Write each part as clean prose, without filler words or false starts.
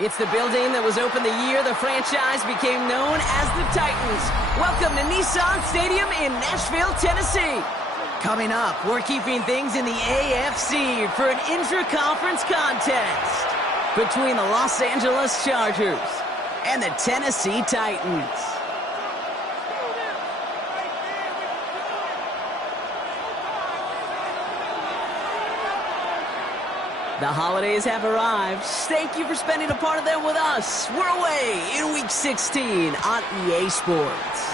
It's the building that was opened the year the franchise became known as the Titans. Welcome to Nissan Stadium in Nashville, Tennessee. Coming up, we're keeping things in the AFC for an intra-conference contest between the Los Angeles Chargers and the Tennessee Titans. The holidays have arrived. Thank you for spending a part of them with us. We're away in Week 16 on EA Sports.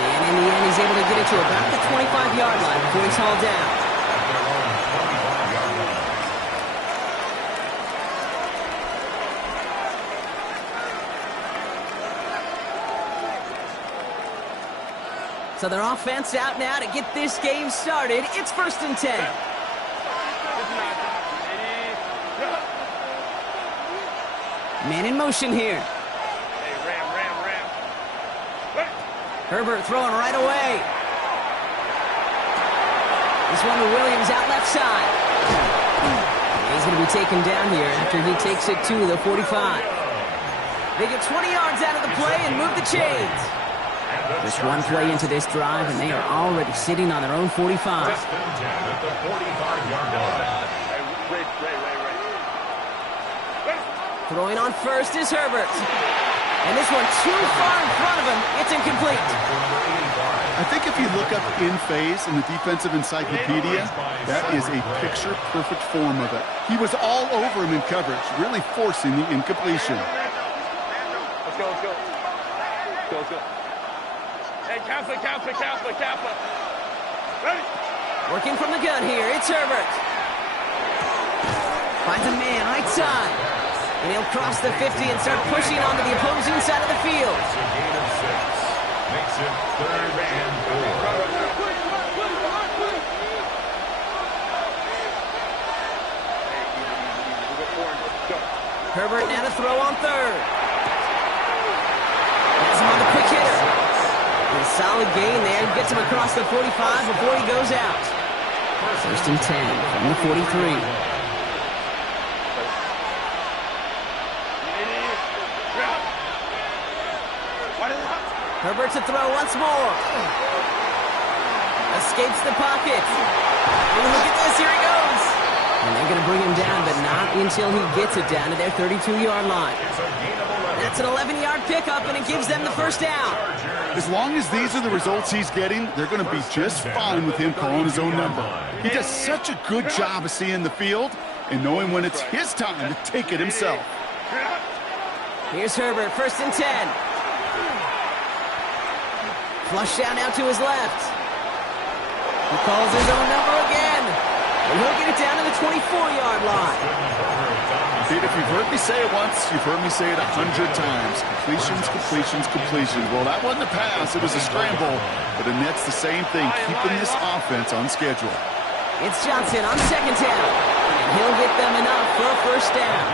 And in the end, he's able to get it to about the 25-yard line before he's hauled down. So their offense out now to get this game started. It's 1st and 10. Man in motion here. Hey, ram. Herbert throwing right away. This one to Williams out left side. He's going to be taken down here after he takes it to the 45. They get 20 yards out of the play and move the chains. Just one play into this drive, and they are already sitting on their own 45. Throwing on first is Herbert. And this one too far in front of him. It's incomplete. I think if you look up in phase in the defensive encyclopedia, that is a picture-perfect form of it. He was all over him in coverage, really forcing the incompletion. Let's go. Hey, counselor. Ready? Working from the gun here. It's Herbert. Finds a man right side. And he'll cross the 50 and start pushing onto the opposing side of the field. It's a gain of 6. Makes it 3rd and 4. Herbert now to throw on 3rd. That's him on the quick hitter. And a solid gain there. Gets him across the 45 before he goes out. 1st and 10 from the 43. Herbert to throw once more. Escapes the pocket. And look at this, here he goes. And they're going to bring him down, but not until he gets it down to their 32-yard line. That's an 11-yard pickup, and it gives them the 1st down. As long as these are the results he's getting, they're going to be just fine with him calling his own number. He does such a good job of seeing the field and knowing when it's his time to take it himself. Here's Herbert, 1st and 10. Flush down now to his left. He calls his own number again. And he'll get it down to the 24-yard line. Dude, if you've heard me say it once, you've heard me say it 100 times. Completions. Well, that wasn't a pass. It was a scramble. But the Nets the same thing, keeping this offense on schedule. It's Johnson on 2nd down. And he'll get them enough for a 1st down.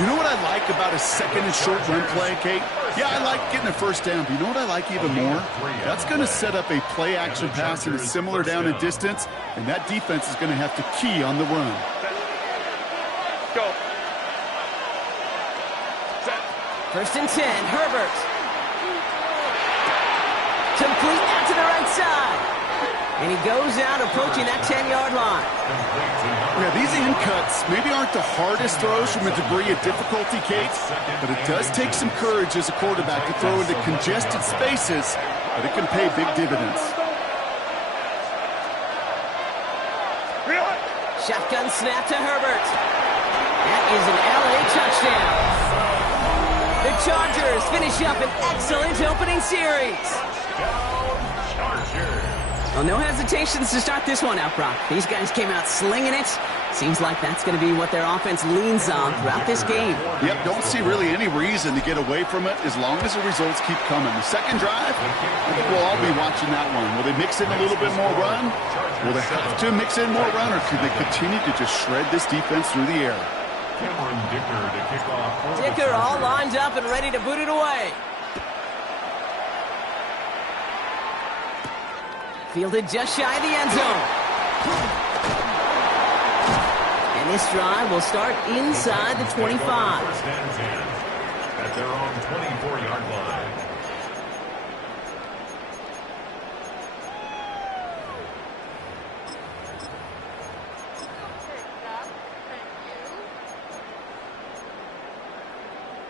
You know what I like about a second and short run play, Kate? Yeah, I like getting a first down, but you know what I like even more? That's going to set up a play-action pass in a similar down and distance, and that defense is going to have to key on the run. Go. First and 10, Herbert. Complete out to the right side. And he goes out approaching that 10-yard line. Yeah, these in cuts maybe aren't the hardest throws from a degree of difficulty, Kate, but it does take some courage as a quarterback to throw into congested spaces, but it can pay big dividends. Shotgun snap to Herbert. That is an LA touchdown. The Chargers finish up an excellent opening series. Well, no hesitations to start this one out, Brock. These guys came out slinging it. Seems like that's going to be what their offense leans on throughout this game. Yep, don't see really any reason to get away from it as long as the results keep coming. The second drive, I think we'll all be watching that one. Will they mix in a little bit more run? Will they have to mix in more run, or can they continue to just shred this defense through the air? Dicker all lined up and ready to boot it away. Fielded just shy of the end zone. And this drive will start inside the 25. At their own 24-yard line.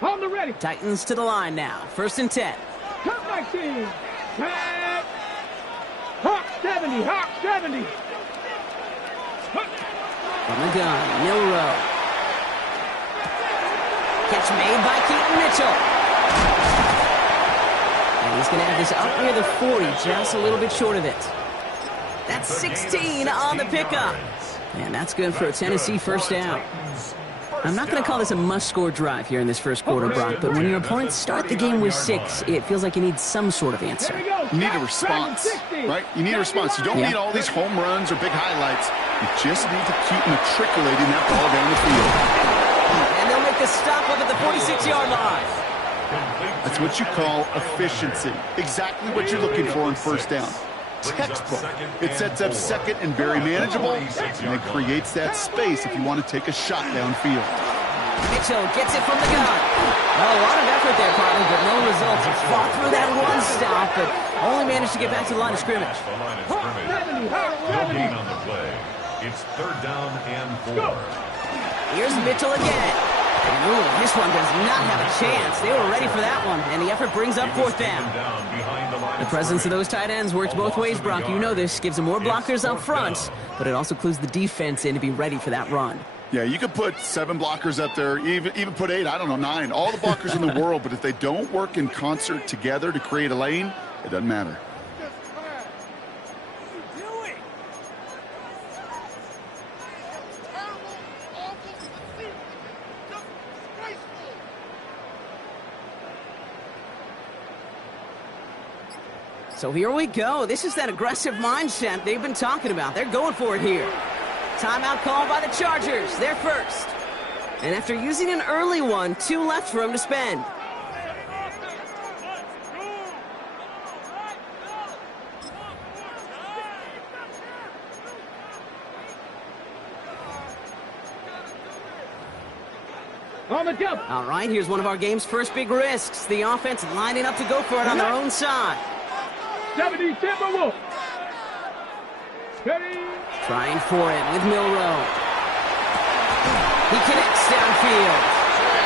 Hold the ready. Titans to the line now. First and 10. Come back team. Tag. Hawk 70. Hawk 70. From the gun, Milrow. Catch made by Keaton Mitchell. And he's going to have this up near the 40, just a little bit short of it. That's 16 on the pickup. And that's good for a Tennessee first down. I'm not going to call this a must-score drive here in this first quarter, Brock, but when your opponents start the game with 6, it feels like you need some sort of answer. You need a response, right? You need a response. You don't need all these home runs or big highlights. You just need to keep matriculating that ball down the field. And they'll make the stop up at the 46-yard line. That's what you call efficiency. Exactly what you're looking for in first down. Textbook. It sets up second and very manageable, and it creates that space if you want to take a shot downfield. Mitchell gets it from the gun. Well, a lot of effort there, probably, but no results. He fought through that one stop, but only managed to get back to the line of scrimmage. On the play. It's third down and 4. Here's Mitchell again. And ooh, this one does not have a chance. They were ready for that one, and the effort brings up fourth down. The presence of those tight ends works both ways, Brock. You know this. Gives them more blockers up front, but it also clues the defense in to be ready for that run. Yeah, you could put 7 blockers up there, even put 8, I don't know, 9. All the blockers in the world, but if they don't work in concert together to create a lane, it doesn't matter. So here we go. This is that aggressive mindset they've been talking about. They're going for it here. Timeout call by the Chargers. They're first. And after using an early one, 2 left for them to spend. On the jump. All right, here's one of our game's first big risks. The offense lining up to go for it on their own side. 70 Timberwolf. Ready. Trying for it with Milrow. He connects downfield.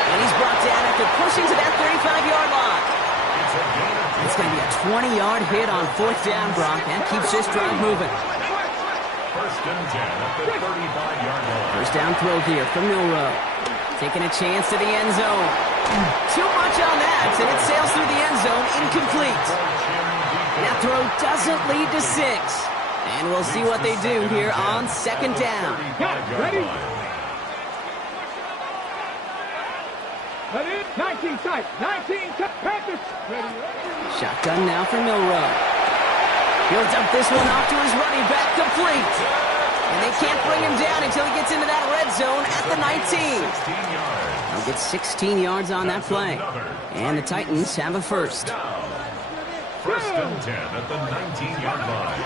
And he's brought down after pushing to that 35-yard line. It's going to be a 20-yard hit on fourth down, Brock. That keeps this drive moving. First and 10 at the 35-yard line. First down throw here from Milrow. Taking a chance to the end zone. Too much on that, and it sails through the end zone, incomplete. That throw doesn't lead to 6. And we'll see what they do here on second down. Ready? Ready? 19 tight. 19 tight. Panthers. Ready. Shotgun now for Milrow. He'll dump this one off to his running back, complete. And they can't bring him down until he gets into that red zone at the 19. 16 yards. They'll get 16 yards on that play. And the Titans have a first. First and 10 at the 19-yard line.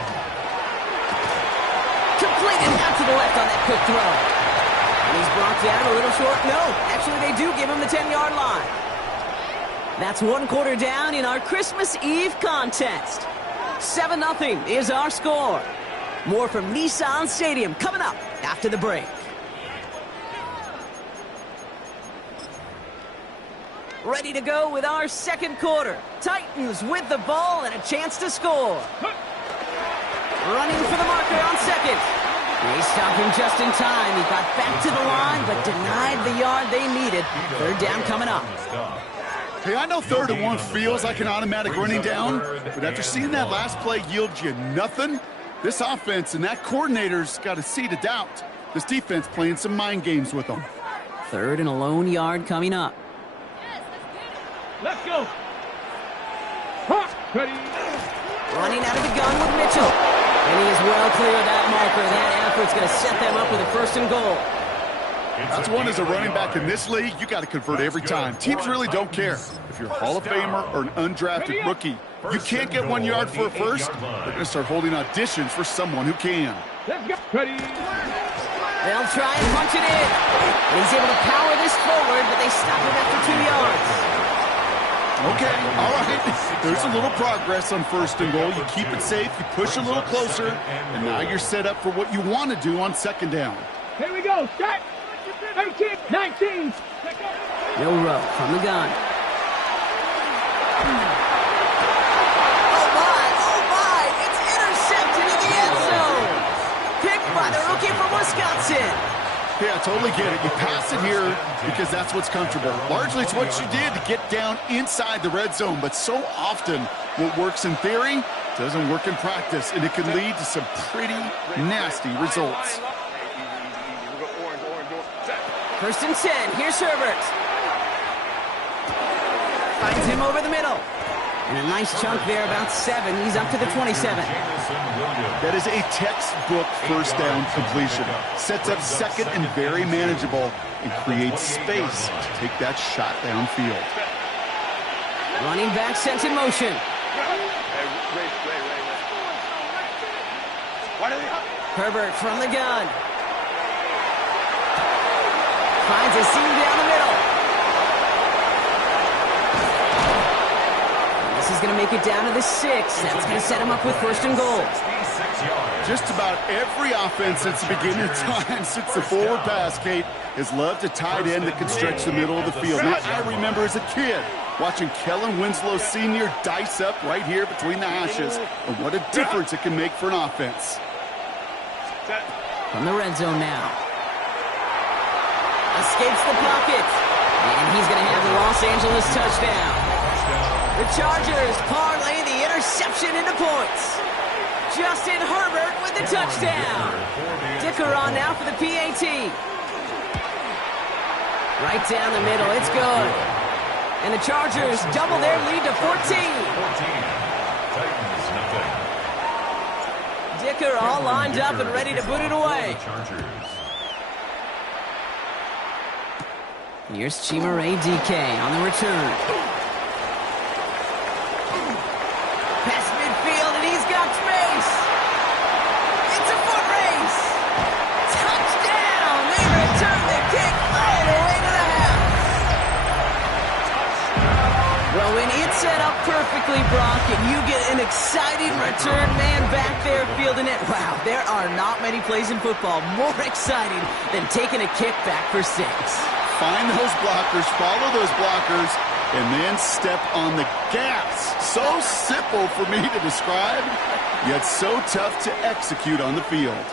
Completed out to the left on that quick throw. And he's brought down a little short. No, actually they do give him the 10-yard line. That's 1 quarter down in our Christmas Eve contest. 7-0 is our score. More from Nissan Stadium coming up after the break. Ready to go with our second quarter. Titans with the ball and a chance to score. Running for the marker on second. They stopped him just in time. He got back to the line, but denied the yard they needed. Third down coming up. Hey, I know 3rd and 1 feels like an automatic running down, but after seeing that last play yield you nothing, this offense and that coordinator's got a seed of doubt. This defense playing some mind games with them. 3rd and a lone yard coming up. Let's go. Hawk, ready. Running out of the gun with Mitchell. And he is well clear of that marker. That effort's going to set them up with a 1st and goal. That's one as a running back in this league, you got to convert every time. Teams really don't care. If you're a Hall of Famer or an undrafted rookie, you can't get 1 yard for a first, they're going to start holding auditions for someone who can. Let's go. Ready. They'll try and punch it in. And he's able to power this forward, but they stop him after 2 yards. Okay, all right. There's a little progress on 1st and goal. You keep it safe, you push a little closer, and now you're set up for what you want to do on 2nd down. Here we go. Start. 18, 19. No row from the gun. Oh my, it's intercepted in the end zone. Picked by the rookie from Wisconsin. Yeah, I totally get it. You pass it here because that's what's comfortable. Largely, it's what you did to get down inside the red zone. But so often, what works in theory doesn't work in practice, and it can lead to some pretty nasty results. 1st and 10. Here's Herbert. Finds him over the middle. And a nice chunk there, about 7. He's up to the 27. That is a textbook 1st down completion. Sets up 2nd and very manageable and creates space to take that shot downfield. Running back sent in motion. Herbert from the gun. Finds a seam down the middle. This is going to make it down to the 6. That's going to set him up with 1st and goal. Just about every offense since the beginning of time, since the forward pass, Kate, has loved a tight end that can stretch the middle of the field. Now, I remember as a kid watching Kellen Winslow Sr. dice up right here between the hashes, and what a difference it can make for an offense. From the red zone now. Escapes the pocket. And he's going to have the Los Angeles touchdown. The Chargers parlay the interception into points. Justin Herbert with the touchdown. Dicker on now for the PAT. Right down the middle. It's good. And the Chargers double their lead to 14. Dicker all lined up and ready to put it away. Here's Chimere DK on the return. Past midfield, and he's got space. It's a foot race. Touchdown! They return the kick all the way to the house. Well, when it's set up perfectly, Brock, and you get an exciting return man back there fielding it, wow, there are not many plays in football more exciting than taking a kick back for 6. Find those blockers, follow those blockers, and then step on the gas. So simple for me to describe, yet so tough to execute on the field.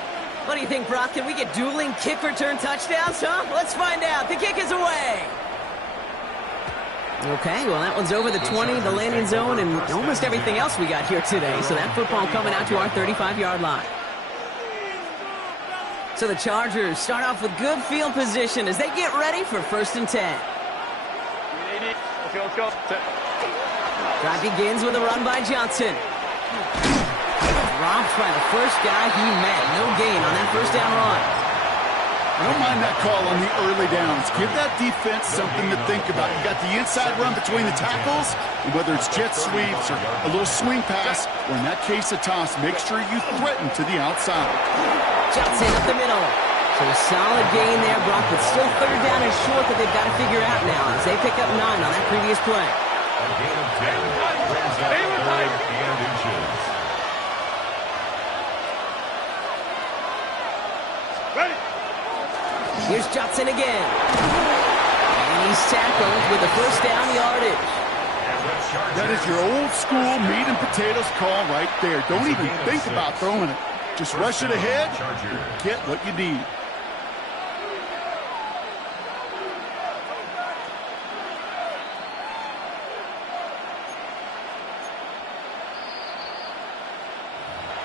What do you think, Brock? Can we get dueling kick return touchdowns, huh? Let's find out. The kick is away. Okay, well, that one's over the 20, the landing zone, and almost everything else we got here today. So that football coming out to our 35-yard line. So the Chargers start off with good field position as they get ready for 1st and 10. Let's go. Drive begins with a run by Johnson. Dropped by the first guy he met. No gain on that 1st down run. I don't mind that call on the early downs. Give that defense something to think about. You got the inside run between the tackles, and whether it's jet sweeps or a little swing pass, or in that case a toss, make sure you threaten to the outside. Johnson up the middle. So a solid gain there, Brock, but still third down and short that they've got to figure out now as they pick up 9 on that previous play. A gain of 10 brings up 3rd and inches. Ready. Here's Johnson again. And he's tackled with the first down yardage. That is your old school meat and potatoes call right there. Don't even think about throwing it. Just rush it ahead and get what you need.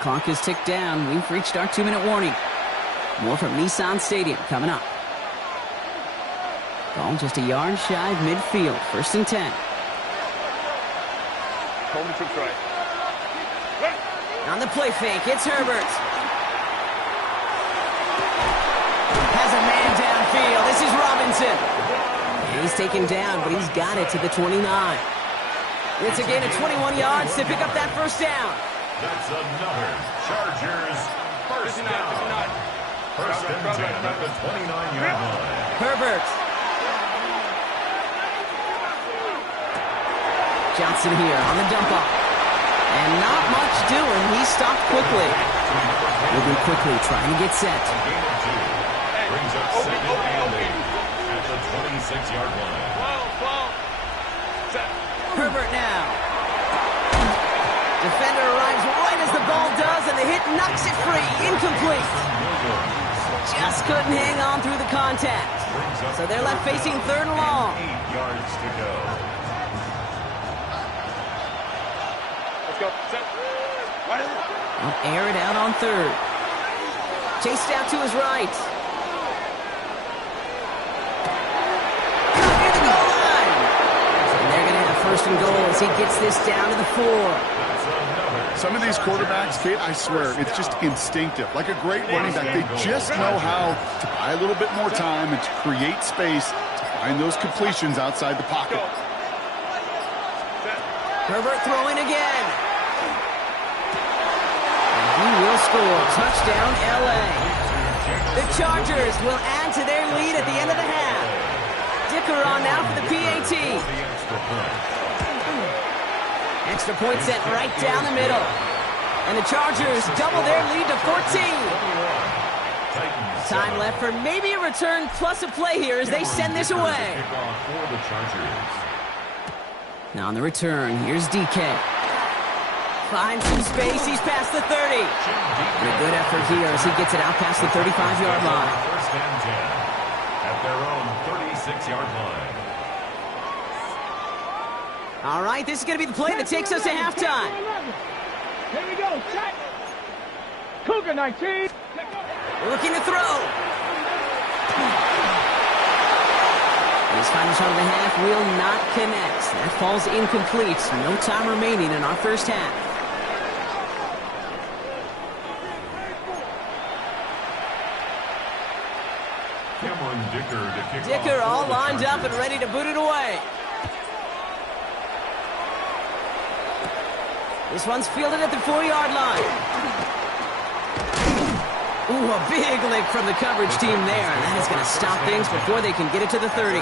Clock is ticked down. We've reached our 2-minute warning. More from Nissan Stadium coming up. Ball just a yard shy of midfield. 1st and 10. Coleman to try. On the play fake, it's Herbert. Has a man downfield. This is Robinson. And he's taken down, but he's got it to the 29. It's a gain of 21 yards to pick up that first down. That's another Chargers first down. 1st and 10 at the 29-yard line. Herbert. Johnson here on the dump off. And not much doing. He stopped quickly. Moving quickly, trying to get set. A gain of 2 brings up 2nd and 8 at the 26-yard line. Herbert now. Defender arrives right as the ball does, and the hit knocks it free. Incomplete. Just couldn't hang on through the contact. So they're left facing 3rd and long. 8 yards to go. Let's go. Set. They'll air it out on 3rd. Chased out to his right. Near the goal line. And they're going to have 1st and goal as he gets this down to the 4. Some of these quarterbacks, Kate, I swear, it's just instinctive. Like a great running back, they just know how to buy a little bit more time and to create space to find those completions outside the pocket. Herbert throwing again. And he will score. Touchdown, L.A. The Chargers will add to their lead at the end of the half. Dicker on now for the PAT. Extra point sent right down the middle. And the Chargers double their lead to 14. Time left for maybe a return plus a play here as they send this away. Now on the return, here's DK. Finds some space, he's past the 30. And a good effort here as he gets it out past the 35-yard line. 1st and 10 at their own 36-yard line. All right, this is going to be the play that takes us to halftime. Here we go. Set. Cougar 19. Looking to throw. His final shot of the half will not connect. That falls incomplete. No time remaining in our first half. Dicker all lined up and ready to boot it away. This one's fielded at the 4-yard line. Ooh, a big lick from the coverage team there. And that is going to stop things before they can get it to the 30.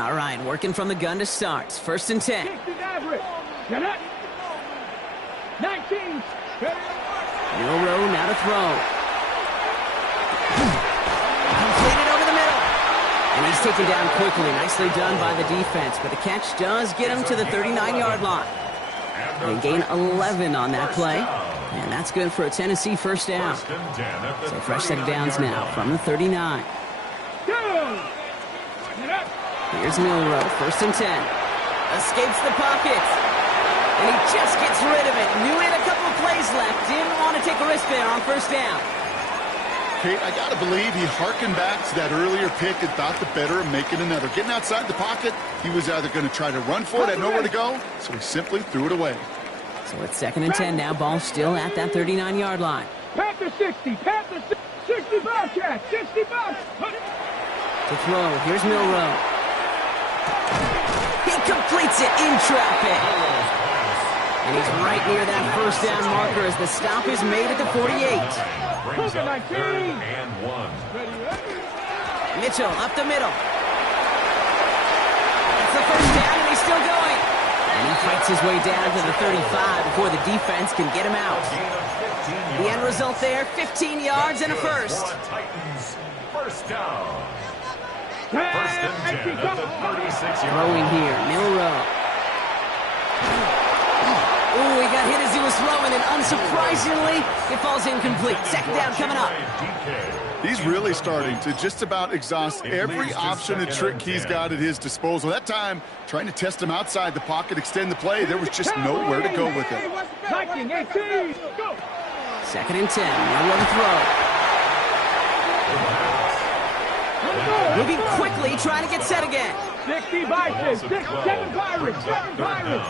All right, working from the gun to start. 1st and 10. 19. Milrow now to throw. Completed over the middle. And he's taken down quickly. Nicely done by the defense. But the catch does get him to the 39-yard line. They gain 11 on that play. And that's good for a Tennessee first down. So fresh set of downs now from the 39. Here's Milrow. 1st and 10. Escapes the pocket. And he just gets rid of it. Knew he had a couple of plays left. Didn't want to take a risk there on first down. Kate, I got to believe he harkened back to that earlier pick and thought the better of making another. Getting outside the pocket, he was either going to try to run for it, had nowhere to go, so he simply threw it away. So it's 2nd and 10 now. Ball still at that 39-yard line. Panther 60. Panther 60 Bobcat. 60 Bobcat. To throw, here's Milrow. He completes it in traffic. And he's right near that first down marker as the stop is made at the 48. Brings up 3rd and 1. Mitchell up the middle. That's the first down, and he's still going. And he fights his way down to the 35 before the defense can get him out. The end result there, 15 yards and a first. Titans, first down. First and 10 at the 36-yard Throwing line. here, Milrow. Ooh, he got hit as he was throwing, and unsurprisingly, it falls incomplete. 2nd down coming up. He's really starting to just about exhaust every option and trick he's got at his disposal. That time, trying to test him outside the pocket, extend the play, there was just nowhere to go with it. Viking 18. Go. 2nd and 10, Milrow to throw. Moving quickly, trying to get set again. 60 Vikings. 7 Pirates. 7 Pirates.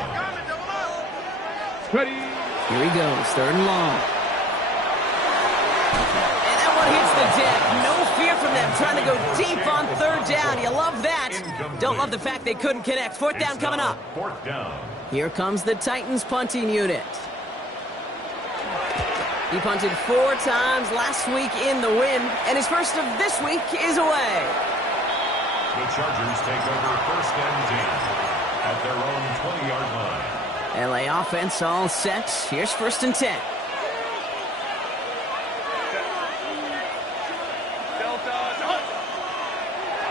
Ready. Here he goes, 3rd and long. And that one hits the deck. No fear from them, trying to go deep on 3rd down. You love that. Don't love the fact they couldn't connect. 4th down coming up. 4th down. Here comes the Titans punting unit. He punted 4 times last week in the win, and his first of this week is away. The Chargers take over 1st and 10 at their own 20-yard line. LA offense all set. Here's 1st and 10.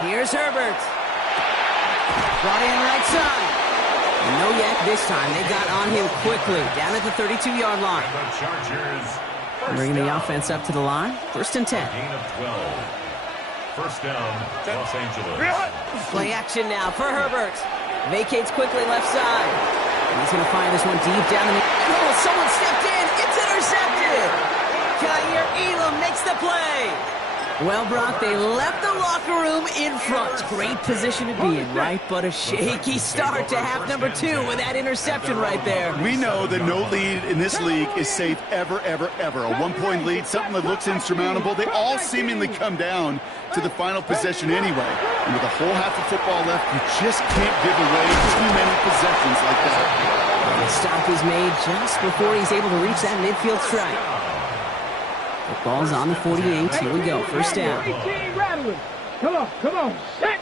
Here's Herbert. Brought in right side. No yak this time. They got on him quickly. Down at the 32-yard line. The Chargers, Bringing the offense up to the line. 1st and 10. gain of 12. 1st down, Los Angeles. Play action now for Herbert. Vacates quickly left side. And he's going to fire this one deep down the middle. Oh, someone stepped in. It's intercepted. Kyer Elam makes the play. Well, Brock, they left the locker room in front. Great position to be in, right? But a shaky start to half number 2 with that interception right there. We know that no lead in this league is safe ever, ever, ever. A 1-point lead, something that looks insurmountable. They all seemingly come down to the final possession anyway. And with a whole half of football left, you just can't give away too many possessions like that. The stop is made just before he's able to reach that midfield strike. The ball's on the 48. Here we go. 1st down. 18 rattling. Come on, come on. Set.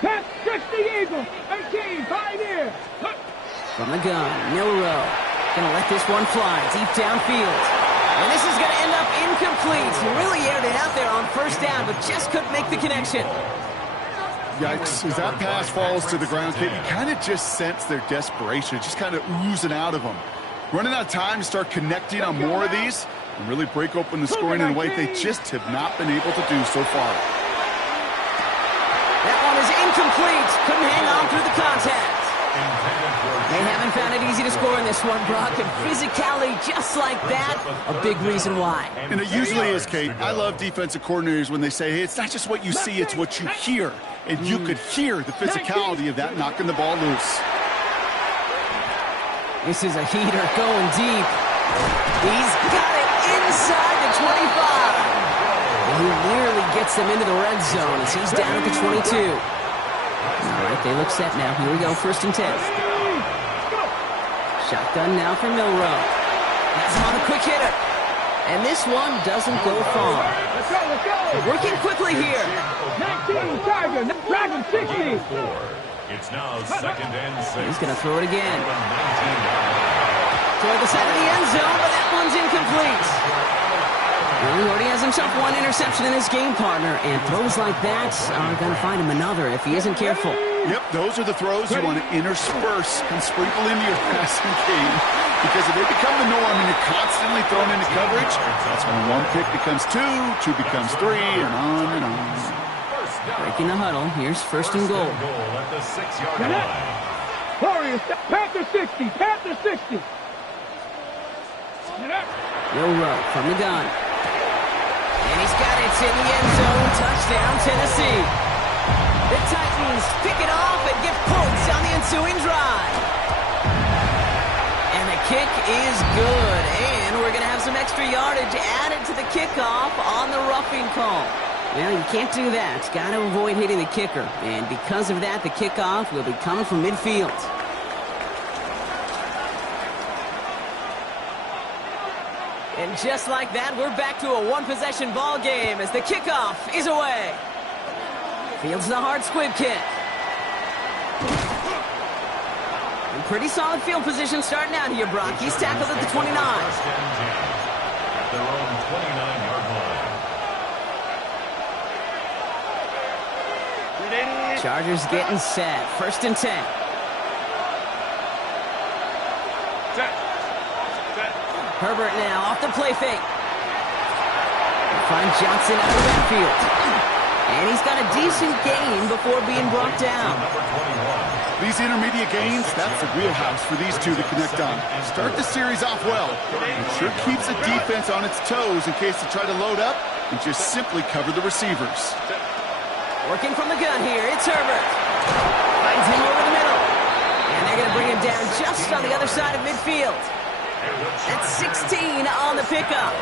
Set. 60 Eagle. 18. 5 here. From the gun, Milrow. Gonna let this one fly deep downfield. And this is gonna end up incomplete. He really aired it out there on 1st down, but just couldn't make the connection. Yikes, as that pass falls to the ground, Kate, you kind of just sense their desperation, just kind of oozing out of them. Running out of time to start connecting on more of these and really break open the scoring in a way they just have not been able to do so far. That one is incomplete. Couldn't hang on through the contact. They haven't found it easy to score in this one, Brock, and physicality just like that, a big reason why. And it usually is, Kate. I love defensive coordinators when they say, hey, it's not just what you see, it's what you hear. And you could hear the physicality of that knocking the ball loose. This is a heater going deep. He's got it inside the 25. And he nearly gets them into the red zone as he's down at the 22. All right, they look set now. Here we go, 1st and 10. Shotgun now for Milrow. Has him on a quick hitter. And this one doesn't go far. Let's go, let's go. Working quickly here. 19 Tiger. Dragon 60. It's now 2nd and 6. He's going to throw it again. Toward the side of the end zone, but that one's incomplete. Well, he already has himself one interception in his game partner, and throws like that are going to find him another if he isn't careful. Yep, those are the throws you want to intersperse and sprinkle into your passing game. Because if they become the norm and you're constantly thrown into coverage, that's when one pick becomes 2, 2 becomes 3, and on and on. Breaking the huddle. Here's 1st and goal. At the 6-yard line. Warriors. Panther 60. Panther 60. Milrow from the gun. And he's got it in the end zone. Touchdown, Tennessee. The Titans pick it off and get points on the ensuing drive. And the kick is good, and we're going to have some extra yardage added to the kickoff on the roughing call. Well, you can't do that. Got to avoid hitting the kicker, and because of that, the kickoff will be coming from midfield. And just like that, we're back to a one-possession ball game as the kickoff is away. Fields the hard squib kick. And pretty solid field position starting out here, Brock. He's tackled at the 29. At their own 29-yard line. Chargers getting set. 1st and 10. Set. Set. Herbert now off the play fake. Find Johnson out of the backfield. And he's got a decent gain before being brought down. These intermediate gains, that's the wheelhouse for these two to connect on. Start the series off well. It sure keeps the defense on its toes in case they try to load up and just simply cover the receivers. Working from the gun here, it's Herbert. Finds him over the middle. And they're going to bring him down just on the other side of midfield. That's 16 on the pickup.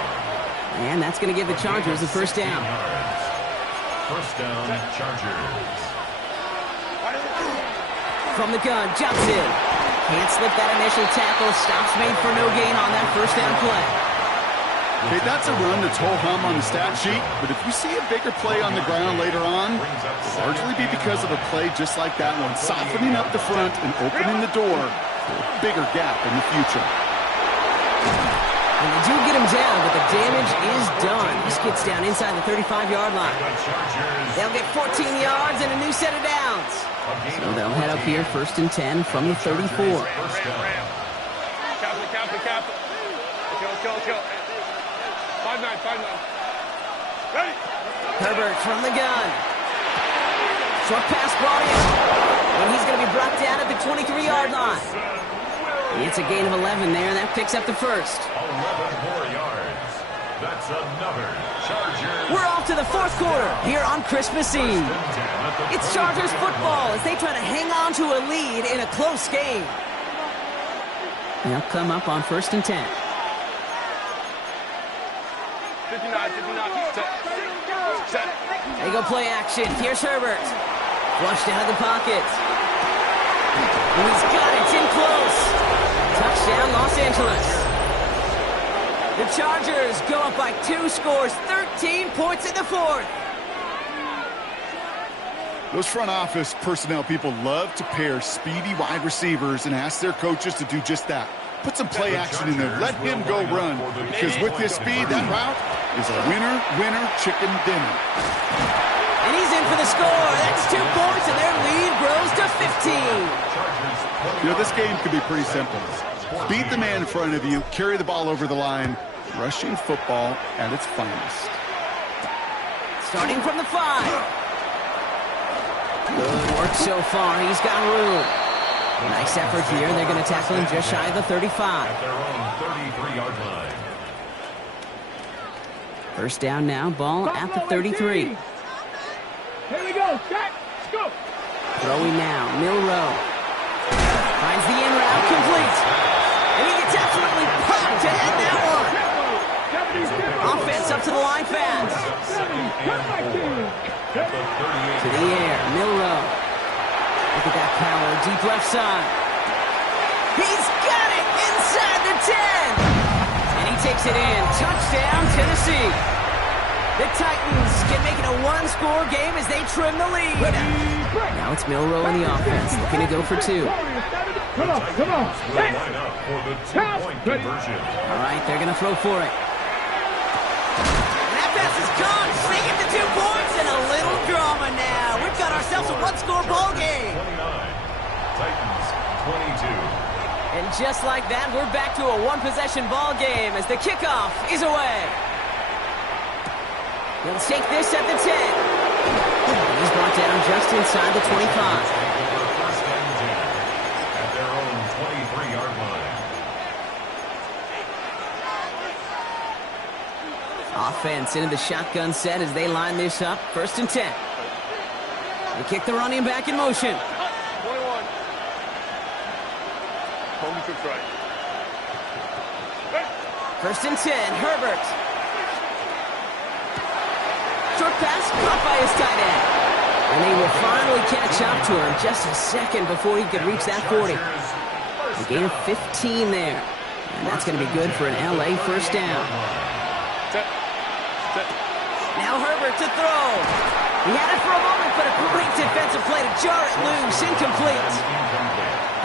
And that's going to give the Chargers a 1st down. 1st down, Chargers. From the gun, Johnson. Can't slip that initial tackle. Stops made for no gain on that 1st down play. Okay, that's a run that's ho-hum on the stat sheet, but if you see a bigger play on the ground later on, it'll largely be because of a play just like that one, softening up the front and opening the door for a bigger gap in the future. And they do get him down, but the damage is done. This gets down inside the 35-yard line. They'll get 14 yards and a new set of downs. So they'll head up here 1st and 10 from the 34. Cap. Kill. 5-9. Ready. Herbert from the gun. Short pass brought in. And he's going to be brought down at the 23-yard line. It's a gain of 11 there. That picks up the 1st. 11 more yards. That's another Chargers. We're off to the 4th quarter here on Christmas Eve. It's Chargers football as they try to hang on to a lead in a close game. They'll come up on 1st and 10. 59. Set. They go play action. Here's Herbert. Flushed out of the pocket. And he's got it. It's in close. Touchdown, Los Angeles. The Chargers go up by 2 scores, 13 points in the 4th. Those front office personnel people love to pair speedy wide receivers and ask their coaches to do just that. Put some play action in there. Let him go run. Because with his speed, that route is a winner, chicken dinner. And he's in for the score. That's 2 points, and their lead grows to 15. You know, this game could be pretty simple. Beat the man in front of you, carry the ball over the line, rushing football at its finest. Starting from the 5. Good work so far. He's got room. Nice effort here. They're going to tackle him just shy of the 35. At their own 33-yard line. 1st down now. Ball at the 33. Here we go. Set. Let's go. Throwing now. Milrow. Finds the in route complete. And he gets absolutely popped to head that one. Offense up to the line fast. To the air. Milrow. Look at that power. Deep left side. He's got it inside the 10. And he takes it in. Touchdown, Tennessee. The Titans can make it a 1-score game as they trim the lead. Now it's Milrow in the offense, looking to go for 2. Come on. Will line up for the 2-point conversion. All right, they're going to throw for it. And that pass is gone. Sneaking to 2 points and a little drama now. We've got ourselves a 1-score ball game. 29. Titans 22. And just like that, we're back to a 1-possession ball game as the kickoff is away. He'll take this at the 10. He's brought down just inside the 25. First and 10 at their own 23-yard line. Offense into the shotgun set as they line this up. 1st and 10. They kick the running back in motion. 21. Home trips right. First and 10, Herbert. Short pass caught by his tight end. And they will finally catch up to him just a second before he could reach that 40. A gain of 15 there. And that's going to be good for an LA first down. Now Herbert to throw. He had it for a moment, but a great defensive play to jar it loose. Incomplete.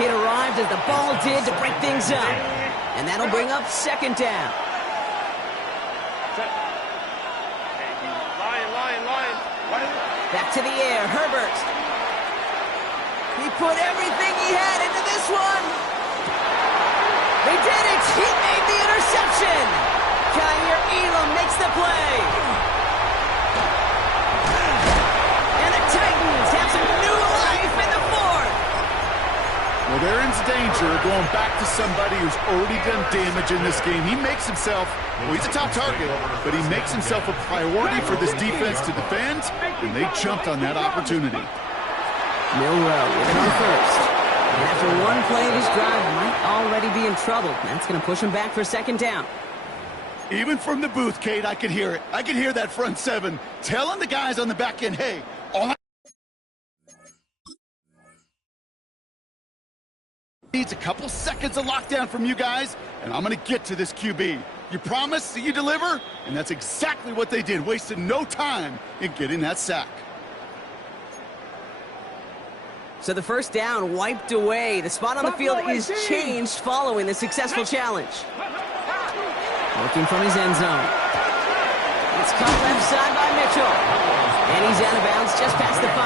It arrived as the ball did to break things up. And that'll bring up second down. Back to the air, Herbert. He put everything he had into this one. They did it. He made the interception. Kyer Elam makes the play. And the Titans have some new life in the fourth. Well, they're in danger of going back to somebody who's already done damage in this game. He makes himself, well, he's a top target, but he makes himself a priority for this defense to defend, and they jumped on that opportunity. Milrow with it on first. And after one play of his drive, might already be in trouble. That's going to push him back for second down. Even from the booth, Kate, I could hear it. I could hear that front seven telling the guys on the back end, hey, all I needs a couple seconds of lockdown from you guys, and I'm going to get to this QB. You promise that you deliver? And that's exactly what they did, wasted no time in getting that sack. So the first down wiped away. The spot on the field is changed following the successful challenge. Working from his end zone. It's cut left side by Mitchell. And he's out of bounds just past the 5.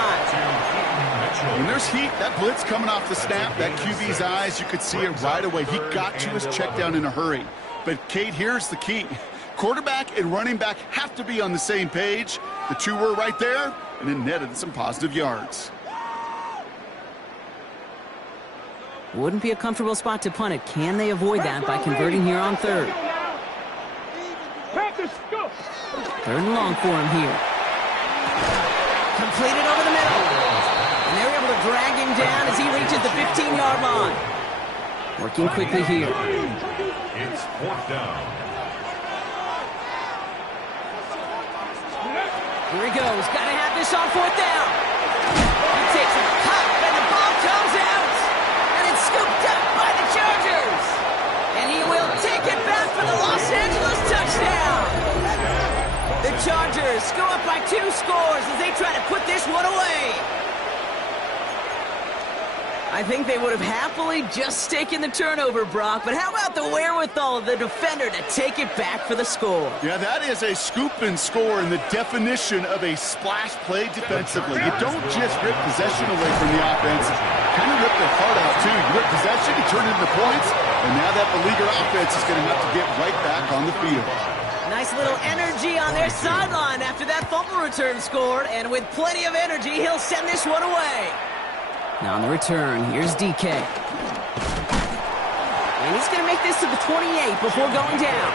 When there's heat, that blitz coming off the snap, that QB's eyes, you could see it right away. He got to his check down in a hurry. But, Kate, here's the key. Quarterback and running back have to be on the same page. The two were right there, and it netted some positive yards. Wouldn't be a comfortable spot to punt it. Can they avoid that by converting here on third? Third and long for him here. Completed over the middle. And they were able to drag him down as he reaches the 15-yard line. Working quickly here. It's fourth down. Here he goes. Got to have this on fourth down. He takes a hop, and the ball comes out. And it's scooped up by the Chargers. And he will take it back for the Los Angeles touchdown. The Chargers go up by 2 scores as they try to put this one away. I think they would have happily just taken the turnover, Brock, but how about the wherewithal of the defender to take it back for the score? Yeah, that is a scoop and score in the definition of a splash play defensively. You don't just rip possession away from the offense. Kind of rip their heart out, too. You rip possession, you turn it into points, and now that beleaguered offense is going to have to get right back on the field. Nice little energy on their sideline after that fumble return scored, and with plenty of energy, he'll send this one away. Now on the return, here's DK. And he's going to make this to the 28 before going down.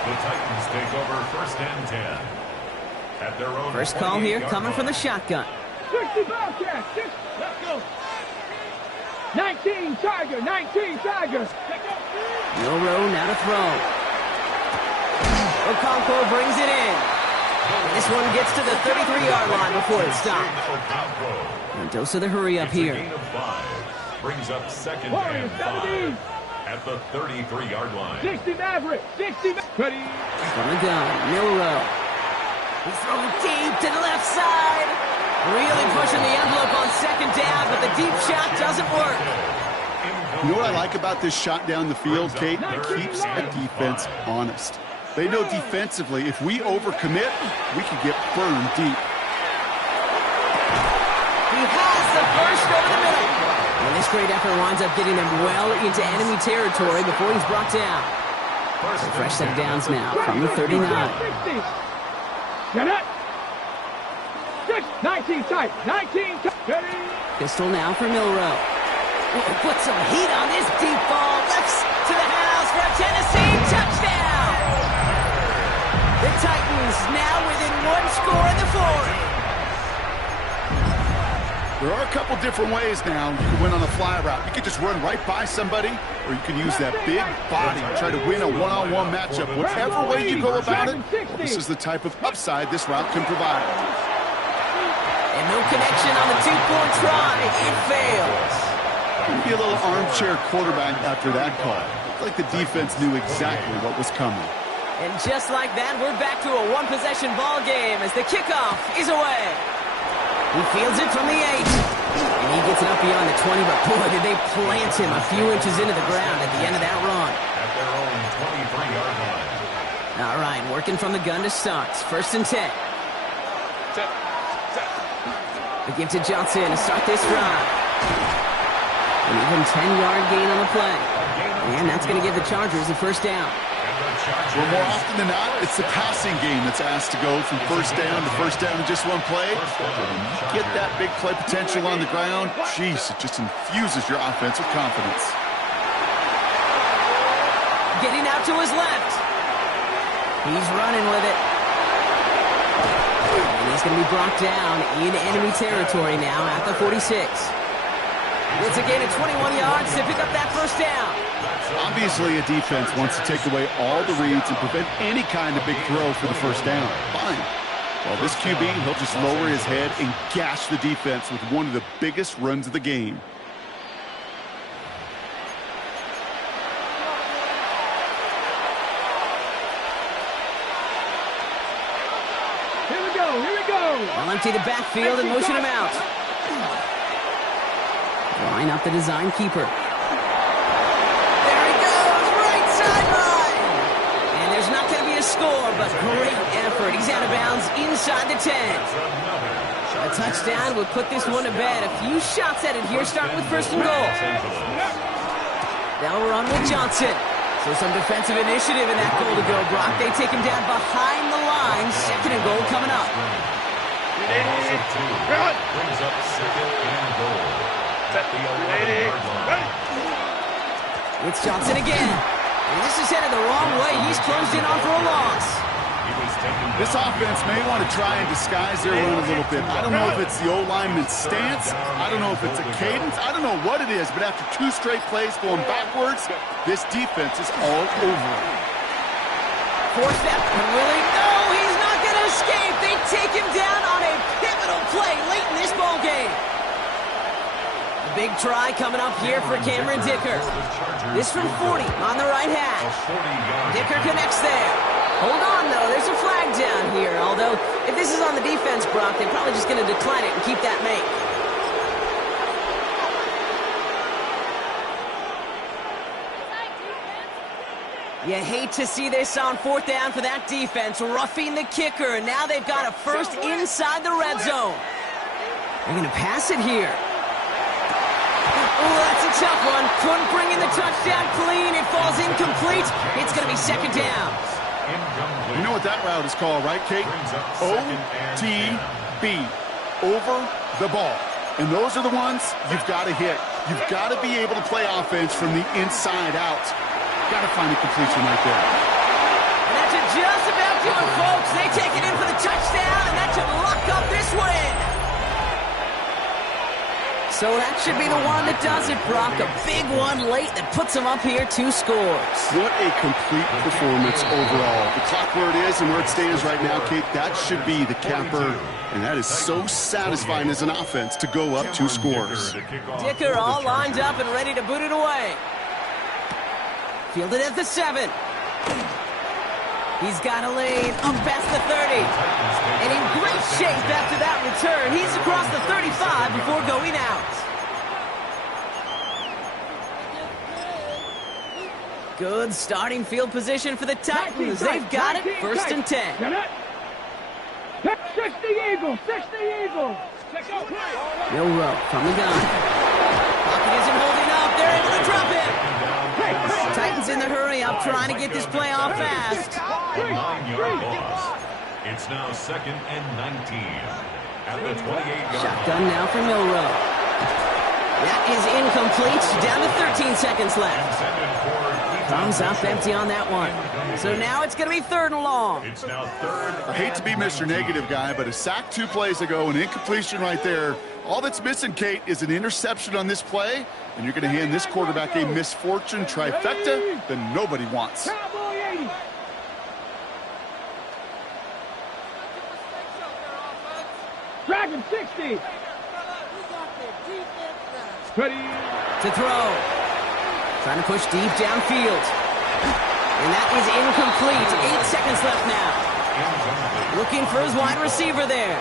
The Titans take over first and 10. At their own First call here coming from the shotgun. 60 Bobcat, 6, let's go. 19 Tiger, 19 Tiger. Milrow now to throw. Okonkwo brings it in. And this one gets to the 33-yard line before it's stopped. And dose of the hurry up here. Gain of 5 brings up second and 5 at the 33-yard line. 60 Maverick, 60 Ready. From the gun, Milrow. He's throwing deep to the left side. Really pushing the envelope on second down, but the deep shot doesn't work. You know what I like about this shot down the field, Kate? It keeps the defense honest. They know defensively, if we overcommit, we could get burned deep. He has the first over the middle. And this great effort winds up getting them well into enemy territory before he's brought down. So fresh set of downs now from the 39. Get it. 19 tight, 19 tight. Ready. Pistol now for Milrow. Oh, put some heat on this deep ball. Left to the house for a Tennessee touchdown. The Titans now within 1 score in the fourth. There are a couple different ways now. You can win on a fly route. You can just run right by somebody, or you can use that big body and try to win a one-on-one matchup. Whatever way you go about it, well, this is the type of upside this route can provide. And no connection on the two-point try. It fails. Be a little armchair quarterback after that call. Looked like the defense knew exactly what was coming. And just like that, we're back to a one-possession ball game as the kickoff is away. He fields it from the 8. And he gets it up beyond the 20, but boy, did they plant him a few inches into the ground at the end of that run. At their own 23-yard line. All right, working from the gun to start. 1st and 10. The give to Johnson to start this drive. An even 10-yard gain on the play. And that's going to give the Chargers the first down. Well, more often than not, it's the passing game that's asked to go from first down in just one play. When you get that big play potential on the ground, geez, it just infuses your offense with confidence. Getting out to his left. He's running with it. And he's going to be brought down in enemy territory now at the 46. It's a gain of 21 yards to pick up that first down. Obviously, a defense wants to take away all the reads and prevent any kind of big throw for the first down. Fine. Well, this QB, he'll just lower his head and gash the defense with one of the biggest runs of the game. Here we go, here we go. They'll empty the backfield and motion him out. Line up the design keeper. There he goes, right sideline. And there's not going to be a score, but great effort. He's out of bounds inside the 10. A touchdown would put this one to bed. A few shots at it here, starting with 1st and goal. They'll run with Johnson. So some defensive initiative in that goal to go. Brock, they take him down behind the line. 2nd and goal coming up. Brings up 2nd and goal. At the 11-yard line. It's Johnson again. And this is headed the wrong way. He's closed in on for a loss. This offense may want to try and disguise their run a little bit. I don't know if it's the O-lineman's stance. I don't know if it's a cadence. I don't know what it is, but after 2 straight plays going backwards, this defense is all over it. 4-step, and Willie, no, he's not going to escape. They take him down on a pivotal play late in this ball game. Big try coming up here for Cameron Dicker. This from 40 on the right hash. Dicker connects there. Hold on, though. There's a flag down here. Although, if this is on the defense, Brock, they're probably just going to decline it and keep that make. You hate to see this on 4th down for that defense, roughing the kicker. And now they've got a first inside the red zone. They're going to pass it here. Oh, that's a tough one. Couldn't bring in the touchdown clean. It falls incomplete. It's going to be 2nd down. You know what that route is called, right, Kate? OTB. Over the ball. And those are the ones you've got to hit. You've got to be able to play offense from the inside out. Got to find a completion right there. And that should just about do it, folks. They take it in for the touchdown, and that should lock up this win. So that should be the one that does it, Brock. A big one late that puts them up here 2 scores. What a complete performance overall. The clock where it is and where it stands right now, Kate, that should be the capper. And that is so satisfying as an offense to go up 2 scores. Dicker all lined up and ready to boot it away. Fielded at the 7. He's got a lane up past the 30. And in great shape after that return. He's across the 35 before going out. Good starting field position for the Titans. They've got it. 1st and 10. 60 Eagles, 60 Eagles. Milrow from the gun. Pocket isn't holding up. They're able to drop him. Titans in the hurry up, trying to get this play off fast. 9-yard loss. It's now 2nd and 19. At the 28-yard Shotgun now for Milrow. That is incomplete. Down to 13 seconds left. Intended for Comes up empty on that one. So now it's going to be 3rd and long. It's now 3rd. I hate to be Mr. Negative guy, but a sack 2 plays ago, an incompletion right there. All that's missing, Kate, is an interception on this play, and you're going to hand this quarterback a misfortune trifecta that nobody wants. Cowboy 80. Dragon 60. Ready. To throw. Trying to push deep downfield. And that is incomplete. 8 seconds left now. Looking for his wide receiver there.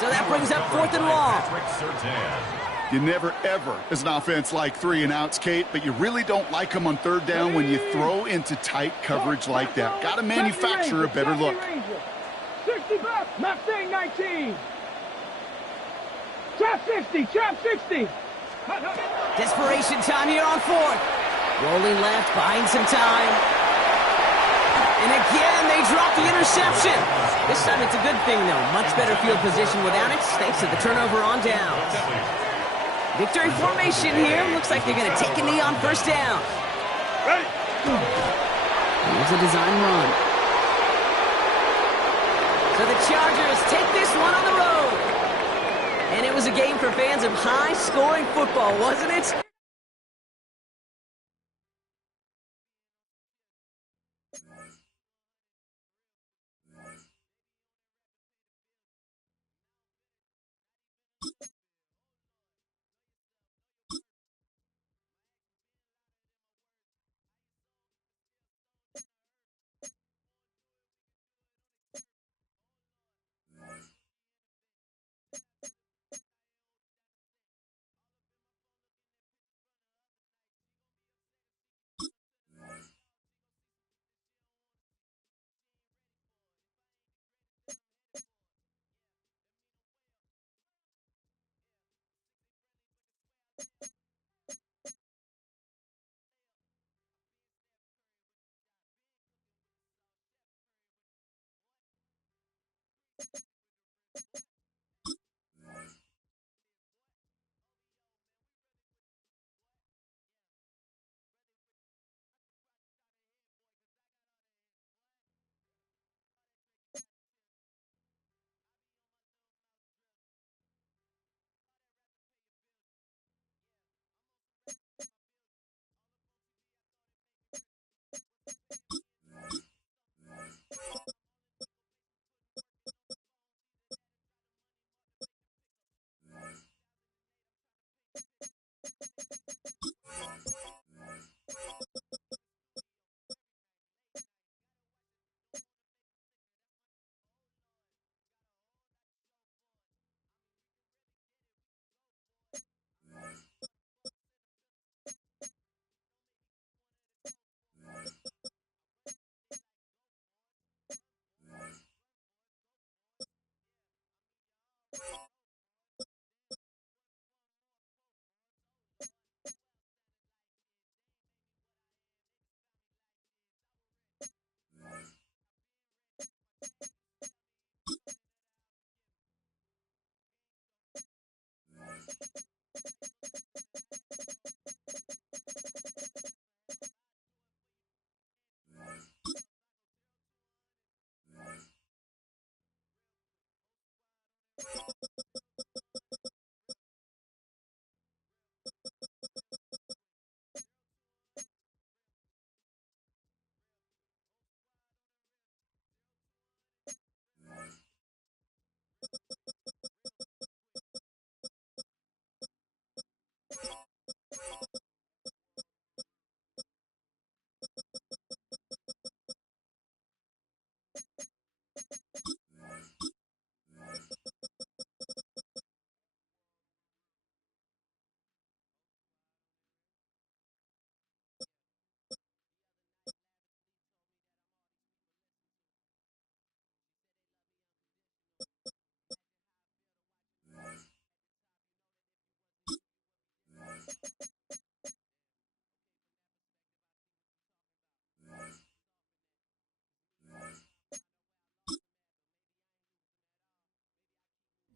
So that brings up 4th and long. You never, ever, as an offense, like 3 and outs, Kate, but you really don't like them on 3rd down when you throw into tight coverage like that. Got to manufacture a better look. 65. Mustang 19. Trap 60. Trap 60. Desperation time here on 4th. Rolling left, buying some time. And again, they drop the interception. This time it's a good thing, though. Much better field position without it, thanks to the turnover on downs. Victory formation here. Looks like they're going to take a knee on 1st down. Ready. Here's a design run. So the Chargers take this one on the road. And it was a game for fans of high-scoring football, wasn't it?